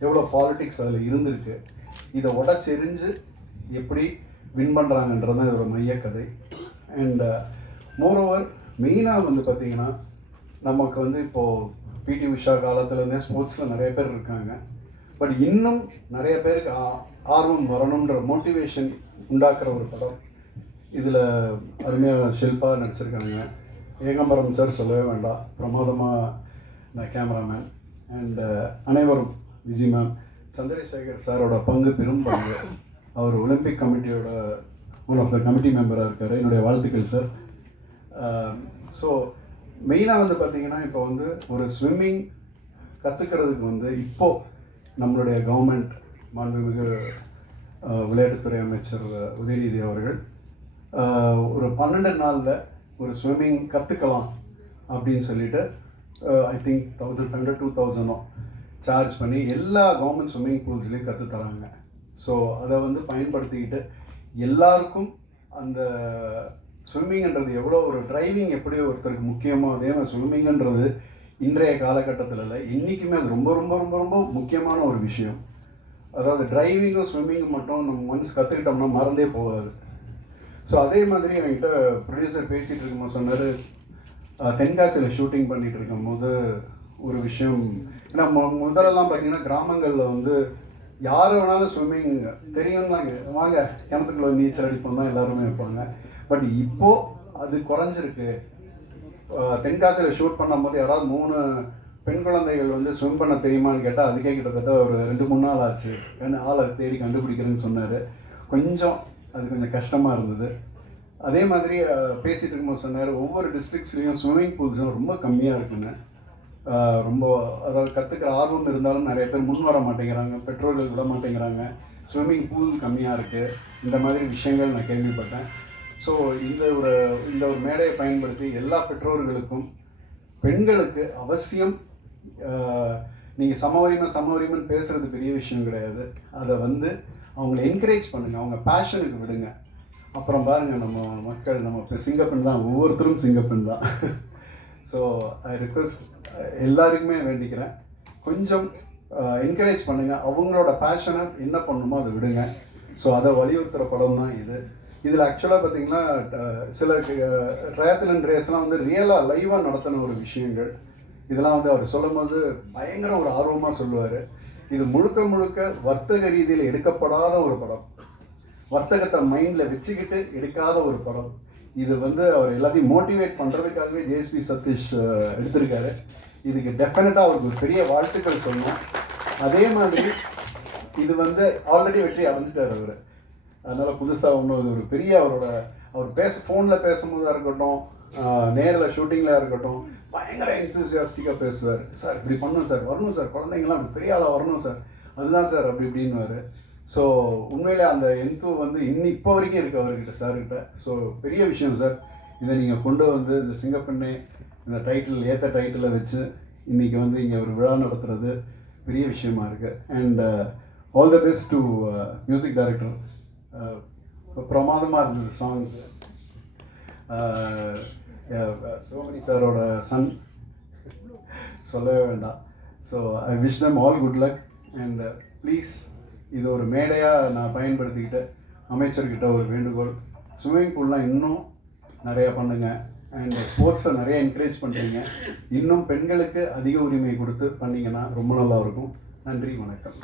எவ்வளோ பாலிட்டிக்ஸ் அதில் இருந்திருக்கு இதை உடச்செறிஞ்சு எப்படி வின் பண்ணுறாங்கன்றது தான் இதோட மையக்கதை அண்ட் மோரோவர் மெயினாக வந்து பார்த்தீங்கன்னா நமக்கு வந்து இப்போது பிடி உஷா காலத்துலேருந்தே ஸ்போர்ட்ஸில் நிறைய பேர் இருக்காங்க. பட் இன்னும் நிறைய பேருக்கு ஆ- ஆர்வம் வரணுன்ற மோட்டிவேஷன் உண்டாக்குற ஒரு படம் இதில் அருமையாக ஷில்பா நடிச்சிருக்காங்க. ஏகாம்பரம் சார் சொல்லவே வேண்டாம். பிரமாதமாக நான் கேமராமேன் அண்ட் uh, அனைவரும் விஜய் மேம் சந்திரசேகர் சாரோட பங்கு பெரும் பங்கு. அவர் ஒலிம்பிக் கமிட்டியோட ஒன் ஆஃப் த கமிட்டி மெம்பராக இருக்கார். என்னுடைய வாழ்த்துக்கள் சார் ஸோ மெயினாக வந்து பார்த்தீங்கன்னா இப்போ வந்து ஒரு ஸ்விம்மிங் கற்றுக்கிறதுக்கு வந்து இப்போது நம்மளுடைய கவர்மெண்ட் மாண்புமிகு விளையாட்டுத்துறை அமைச்சர் உதயநிதி அவர்கள் ஒரு பன்னெண்டு நாளில் ஒரு ஸ்விம்மிங் கற்றுக்கலாம் அப்படின்னு சொல்லிட்டு I think thousand hundred two தௌசண்டோ charge பண்ணி எல்லா கவர்மெண்ட் ஸ்விம்மிங் பூல்ஸ்லேயும் கற்று தராங்க. ஸோ அதை வந்து பயன்படுத்திக்கிட்டு எல்லாருக்கும் அந்த ஸ்விம்மிங்ன்றது எவ்வளோ ஒரு டிரைவிங் எப்படி ஒருத்தருக்கு முக்கியமோ அதே மாதிரி ஸ்விம்மிங்ன்றது இன்றைய காலகட்டத்தில் இல்லை இன்றைக்குமே அது ரொம்ப ரொம்ப ரொம்ப ரொம்ப முக்கியமான ஒரு விஷயம். அதாவது டிரைவிங்கும் ஸ்விம்மிங்கும் மட்டும் நம்ம ஒன்ஸ் கற்றுக்கிட்டோம்னா மறந்தே போகாது. ஸோ அதே மாதிரி என்கிட்ட ப்ரொடியூசர் பேசிகிட்டு இருக்கும்போது சொன்னார் தென்காசியில் ஷூட்டிங் பண்ணிகிட்டு இருக்கும்போது ஒரு விஷயம் ஏன்னா மு- முதல்லலாம் பார்த்தீங்கன்னா கிராமங்களில் வந்து யார் வேணாலும் ஸ்விம்மிங் தெரியும்னாங்க வாங்க கிணத்துக்குள்ள நீச்சல் அடிப்போம் தான் எல்லாருமே இருப்பாங்க. பட் இப்போது அது குறைஞ்சிருக்கு. தென்காசியில் ஷூட் பண்ணும்போது யாராவது மூணு பெண் குழந்தைகள் வந்து ஸ்விம் பண்ண தெரியுமான்னு கேட்டால் அதுக்கே கிட்டத்தட்ட ஒரு ரெண்டு மூணு நாள் ஆச்சு. ரெண்டு ஆளை தேடி கண்டுபிடிக்கிறேன்னு சொன்னார். கொஞ்சம் அது கொஞ்சம் கஷ்டமாக இருந்தது. அதே மாதிரி பேசிகிட்டு இருக்கும்போது சொன்னார் ஒவ்வொரு டிஸ்ட்ரிக்ஸ்லேயும் ஸ்விம்மிங் பூல்ஸும் ரொம்ப கம்மியாக இருக்குன்னு. ரொம்ப அதாவது கற்றுக்கிற ஆர்வம் இருந்தாலும் நிறைய பேர் முன் வர மாட்டேங்கிறாங்க பெற்றோர்கள் விட மாட்டேங்கிறாங்க. ஸ்விம்மிங் பூல் கம்மியாக இருக்குது இந்த மாதிரி விஷயங்கள் நான் கேள்விப்பட்டேன். ஸோ இந்த ஒரு இந்த ஒரு மேடையை பயன்படுத்தி எல்லா பெற்றோர்களுக்கும் பெண்களுக்கு அவசியம் நீங்கள் சம உரிமை சம உரிமைன்னு பேசுகிறது பெரிய விஷயம் கிடையாது. அதை வந்து அவங்கள என்கரேஜ் பண்ணுங்கள் அவங்க பேஷனுக்கு விடுங்க. அப்புறம் பாருங்கள் நம்ம மக்கள் நம்ம இப்போ சிங்கப்பெண் தான் ஒவ்வொருத்தரும் சிங்கப்பெண் தான். ஸோ ஐ ரிக்வெஸ்ட் எல்லாருக்குமே வேண்டிக்கிறேன். கொஞ்சம் என்கரேஜ் பண்ணுங்கள் அவங்களோட பேஷனை என்ன பண்ணணுமோ அதை விடுங்க. ஸோ அதை வலியுறுத்துகிற படம் தான் இது. இதில் ஆக்சுவலாக பார்த்தீங்கன்னா சில ட்ரயாத்திலன் ரேஸ்லாம் வந்து ரியலாக லைவாக நடத்தின ஒரு விஷயங்கள். இதெல்லாம் வந்து அவர் சொல்லும்போது பயங்கர ஒரு ஆர்வமாக சொல்லுவார். இது முழுக்க முழுக்க வர்த்தக ரீதியில் எடுக்கப்படாத ஒரு படம். வர்த்தகத்தை மைண்டில் வச்சுக்கிட்டு எடுக்காத ஒரு படம். இது வந்து அவர் எல்லாத்தையும் மோட்டிவேட் பண்ணுறதுக்காகவே ஜேஎஸ்பி சதீஷ் எடுத்திருக்காரு. இதுக்கு டெஃபினட்டாக அவருக்கு ஒரு பெரிய வாழ்த்துக்கள் சொன்னோம் அதே மாதிரி இது வந்து ஆல்ரெடி வெற்றி அடைஞ்சிட்டார் அவர். அதனால் புதுசாக ஒன்றும் ஒரு பெரிய அவரோட அவர் பேச ஃபோனில் பேசும்போதாக இருக்கட்டும் நேரில் ஷூட்டிங்கில் இருக்கட்டும் பயங்கர என்தூசியாஸ்டிக்காக பேசுவார். சார் இப்படி பண்ணணும் சார் வரணும் சார். குழந்தைங்களாம் அப்படி பெரிய ஆளாக வரணும் சார். அதுதான் சார் அப்படி இப்படின்னுவார். ஸோ உண்மையில் அந்த எந்து வந்து இன்னி இப்போ வரைக்கும் இருக்கு அவர்கிட்ட சார்கிட்ட. ஸோ பெரிய விஷயம் சார். இதை நீங்கள் கொண்டு வந்து இந்த சிங்கப்பெண்ணை இந்த டைட்டில் ஏற்ற டைட்டிலை வச்சு இன்றைக்கி வந்து இங்கே ஒரு விழா நடத்துறது பெரிய விஷயமா இருக்குது and all the best to music director பிரமாதமாக இருந்தது சாங்ஸ் uh, uh, சிவமணி சாரோட சன் சொல்லவே வேண்டாம். So I wish them all good luck and please இது ஒரு மேடையாக நான் பயன்படுத்திக்கிட்டு அமைச்சர்கிட்ட ஒரு வேண்டுகோள். ஸ்விம்மிங் பூல்லாம் இன்னும் நிறையா பண்ணுங்க. அண்ட் ஸ்போர்ட்ஸை நிறைய என்கரேஜ் பண்ணுறீங்க இன்னும் பெண்களுக்கு அதிக உரிமை கொடுத்து பண்ணிங்கன்னா ரொம்ப நல்லா இருக்கும். நன்றி வணக்கம்.